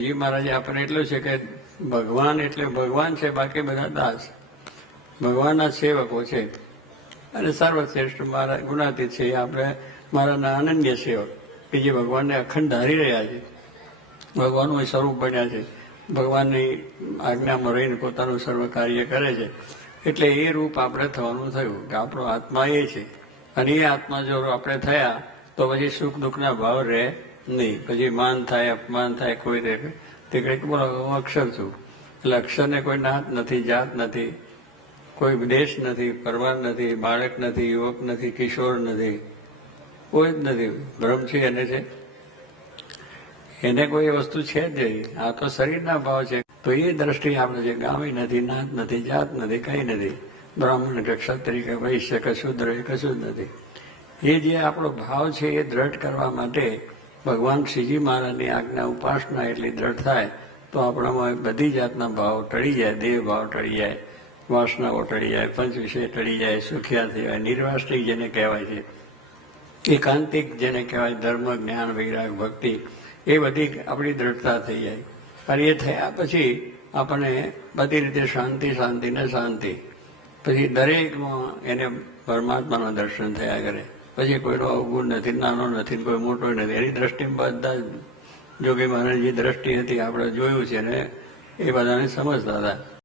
જી મહારાજે આપણને એટલું છે કે ભગવાન એટલે ભગવાન છે, બાકી બધા દાસ. ભગવાનના સેવકો છે અને સર્વશ્રેષ્ઠ મારા ગુણાતીત છે. આપણે મારાના અનન્ય સેવક કે જે ભગવાનને અખંડ ધારી રહ્યા છે, ભગવાનનું સ્વરૂપ બન્યા છે, ભગવાનની આજ્ઞામાં રહીને પોતાનું સર્વ કાર્ય કરે છે. એટલે એ રૂપ આપણે થવાનું થયું કે આપણો આત્મા એ છે. અને એ આત્મા જો આપણે થયા તો પછી સુખ દુઃખના ભાવ રહે નહીં. પછી માન થાય, અપમાન થાય, કોઈ રહે તે કંઈક બોલો હું અક્ષર છું. એટલે અક્ષરને કોઈ નાત નથી, જાત નથી, કોઈ દેશ નથી, પરવાર નથી, બાળક નથી, યુવક નથી, કિશોર નથી, કોઈ જ નથી. ભ્રમ છે એને છે, એને કોઈ વસ્તુ છે જ નહીં. આ તો શરીરના ભાવ છે. તો એ દ્રષ્ટિ આપણે છે. ગામી નથી, નાત નથી, જાત નથી, કંઈ નથી. બ્રાહ્મણ કે ક્ષત્રિય કે વૈશ્ય કે શૂદ્ર એ કશું જ નથી. એ જે આપણો ભાવ છે એ દ્રઢ કરવા માટે ભગવાન શ્રીજી મહારાજની આજ્ઞા ઉપાસના એટલી દ્રઢ થાય તો આપણામાં બધી જાતના ભાવ ટળી જાય. દેહ ભાવ ટળી જાય, વાસનાઓ ટળી જાય, પંચ વિષય ટળી જાય, સુખિયા થઈ જાય. નિર્વાસનિક જેને કહેવાય છે, એકાંતિક જેને કહેવાય, ધર્મ, જ્ઞાન, વૈરાગ, ભક્તિ, એ બધી આપણી દ્રઢતા થઈ જાય. અને એ થયા પછી આપણને બધી રીતે શાંતિ, શાંતિ ને શાંતિ. પછી દરેકમાં એને પરમાત્માના દર્શન થયા કરે. પછી કોઈનો અવગુણ નથી, નાનો નથી, કોઈ મોટો નથી. એની દ્રષ્ટિમાં બધા જોગી મહારાજની દ્રષ્ટિ હતી, આપણે જોયું છે ને એ બધાને સમજતા હતા.